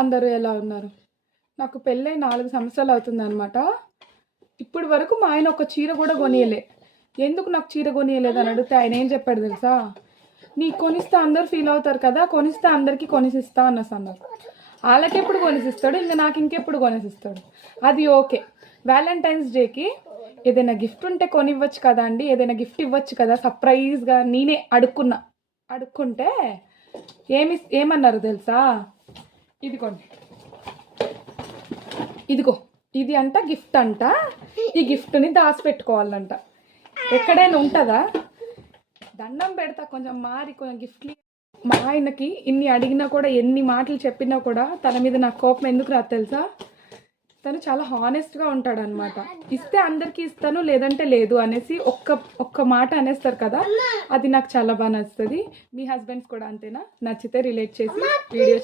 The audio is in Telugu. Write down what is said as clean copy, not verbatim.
అందరూ ఎలా ఉన్నారు? నాకు పెళ్ళై 4 సంవత్సరాలు అవుతుందన్నమాట. ఇప్పుడు వరకు మా ఆయన ఒక చీర కూడా కొనియలే. ఎందుకు నాకు చీర కొనియలేదు అని అడిగితే ఆయన ఏం చెప్పాడు తెలుసా? నీకు కొనిస్తే అందరూ ఫీల్ అవుతారు కదా, కొనిస్తే అందరికీ కొనిసిస్తా అన్నసి అన్నారు. వాళ్ళకి ఎప్పుడు కొనిసిస్తాడు, ఇంకా నాకు ఇంకెప్పుడు కొనిసిస్తాడు. అది ఓకే. వ్యాలంటైన్స్ డేకి ఏదైనా గిఫ్ట్ ఉంటే కొనివ్వచ్చు కదా అండి, ఏదైనా గిఫ్ట్ ఇవ్వచ్చు కదా సర్ప్రైజ్గా. నేనే అడుక్కుంటే ఏమన్నారు తెలుసా? ఇదిగో ఇది అంట గిఫ్ట్ అంట, ఈ గిఫ్ట్ని దాచిపెట్టుకోవాలంట. ఎక్కడైనా ఉంటుందా? దండం పెడతా కొంచెం కొంచెం గిఫ్ట్లు. మా ఆయనకి ఇన్ని అడిగినా కూడా, ఎన్ని మాటలు చెప్పినా కూడా తన మీద నాకు కోపం ఎందుకు రాదు తెలుసా? తను చాలా హానెస్ట్గా ఉంటాడనమాట. ఇస్తే అందరికీ ఇస్తాను, లేదంటే లేదు అనేసి ఒక్క మాట అనేస్తారు కదా, అది నాకు చాలా బాగా నచ్చుతుంది. మీ హస్బెండ్స్ కూడా అంతేనా? నచ్చితే రిలేట్ చేసి వీడియో